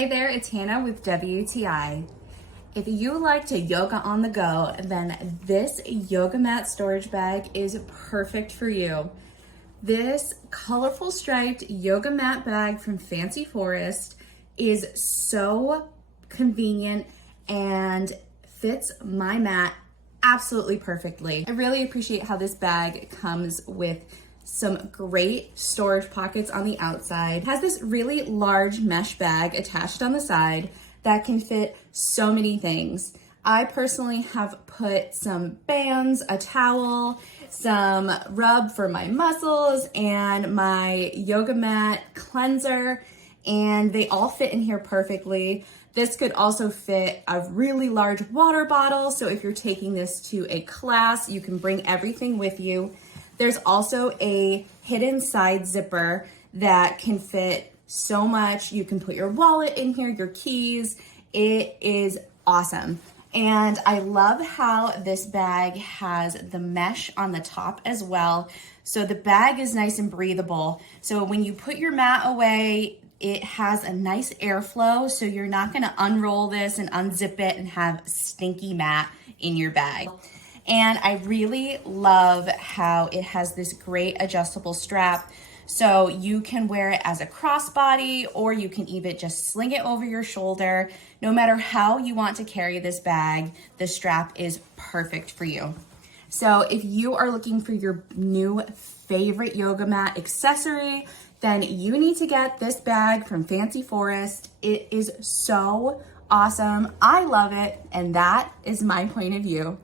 Hey there, it's Hannah with WTI. If you like to yoga on the go, then this yoga mat storage bag is perfect for you. This colorful striped yoga mat bag from Fancy Forest is so convenient and fits my mat absolutely perfectly. I really appreciate how this bag comes with some great storage pockets on the outside. It has this really large mesh bag attached on the side that can fit so many things. I personally have put some bands, a towel, some rub for my muscles, and my yoga mat cleanser, and they all fit in here perfectly. This could also fit a really large water bottle, so if you're taking this to a class, you can bring everything with you. There's also a hidden side zipper that can fit so much. You can put your wallet in here, your keys. It is awesome. And I love how this bag has the mesh on the top as well. So the bag is nice and breathable. So when you put your mat away, it has a nice airflow. So you're not gonna unroll this and unzip it and have stinky mat in your bag. And I really love how it has this great adjustable strap. So you can wear it as a crossbody, or you can even just sling it over your shoulder. No matter how you want to carry this bag, the strap is perfect for you. So if you are looking for your new favorite yoga mat accessory, then you need to get this bag from Fancy Forest. It is so awesome. I love it. And that is my point of view.